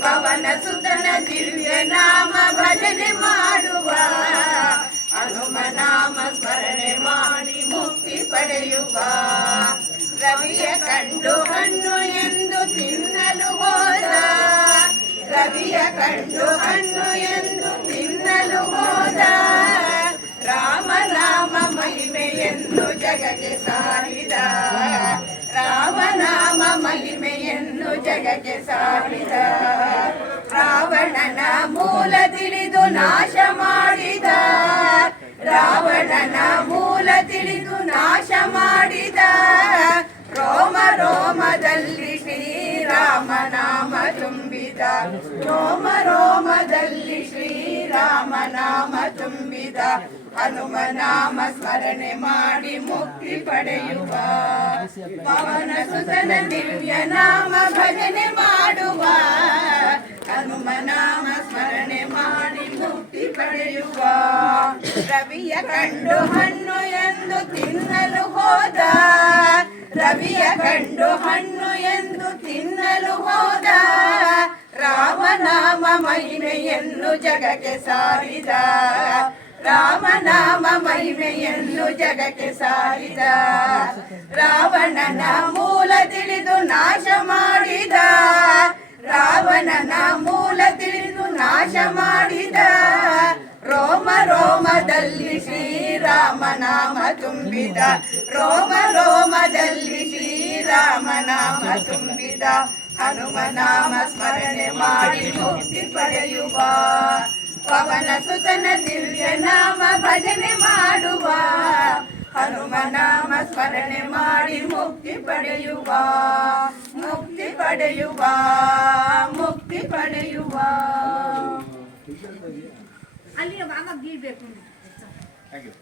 ಪವನ ಸುತನ ದಿವ್ಯ ನಾಮ ಭಜನೆ ಮಾಡುವ. ಹನುಮನಾಮ ಸ್ಮರಣೆ ಮಾಡಿ ಮುಕ್ತಿ ಪಡೆಯುವ. ರವಿಯ ಕಂಡು ಹಣ್ಣು ಎಂದು ತಿನ್ನಲು ಹೋದ. ರವಿಯ ಕಂಡು ಹಣ್ಣು ಎಂದು ತಿನ್ನಲು ಹೋದ. ರಾಮ ನಾಮ ಎಂದು ಜಗಕ್ಕೆ ಸಾರಿದ. ರಾಮ ನಾಮ ಮಹಿಮೆಯನ್ನು ಜಗಕ್ಕೆ ಸಾರಿದ. ಮೂಲ ತಿಳಿದು ನಾಶ ಮಾಡಿದ. ರಾವಣನ ಮೂಲ ತಿಳಿದು ನಾಶ ಮಾಡಿದ. ರೋಮ ರೋಮದಲ್ಲಿ ಶ್ರೀರಾಮ ನಾಮ ತುಂಬಿದ. ರೋಮ ರೋಮದಲ್ಲಿ ಶ್ರೀರಾಮ ನಾಮ ತುಂಬಿದ. ಹನುಮ ನಾಮ ಸ್ಮರಣೆ ಮಾಡಿ ಮುಕ್ತಿ ಪಡೆಯುವ. ಪವನ ಸುತನ ದಿವ್ಯ ನಾಮ ಭಜನೆ ರವಿಯ ಕಂಡು ಹಣ್ಣು ಎಂದು ತಿನ್ನಲು ಹೋದ. ರವಿಯ ಕಂಡು ಹಣ್ಣು ಎಂದು ತಿನ್ನಲು ಹೋದ. ರಾಮನಾಮ ಮಹಿಮೆಯನ್ನು ಜಗಕ್ಕೆ ಸಾರಿದ. ರಾಮನಾಮ ಮಹಿಮೆಯನ್ನು ಜಗಕ್ಕೆ ಸಾರಿದ. ರಾವಣನ ಮೂಲ ತಿಳಿದು ನಾಶ ಮಾಡಿದ. ರಾವಣನ ಮೂಲ ತಿಳಿದು ನಾಶ ಮಾಡಿದ. ರೋಮ ರೋಮದಲ್ಲಿ ಶ್ರೀರಾಮ ನಾಮ ತುಂಬಿದ. ರೋಮ ರೋಮದಲ್ಲಿ ಶ್ರೀರಾಮ ನಾಮ ತುಂಬಿದ. ಹನುಮ ನಾಮ ಸ್ಮರಣೆ ಮಾಡಿ ಮುಕ್ತಿ ಪಡೆಯುವ. ಪವನ ಸುತನ ದಿವ್ಯ ನಾಮ ಭಜನೆ ಮಾಡುವ. ಹನುಮ ನಾಮ ಸ್ಮರಣೆ ಮಾಡಿ ಮುಕ್ತಿ ಪಡೆಯುವ. ಮುಕ್ತಿ ಪಡೆಯುವ ಮುಕ್ತಿ ಪಡೆಯುವ. ಅಲ್ಲಿ ಆವಾಗ ಬೀಳ್ಬೇಕು ಥ್ಯಾಂಕ್ ಯು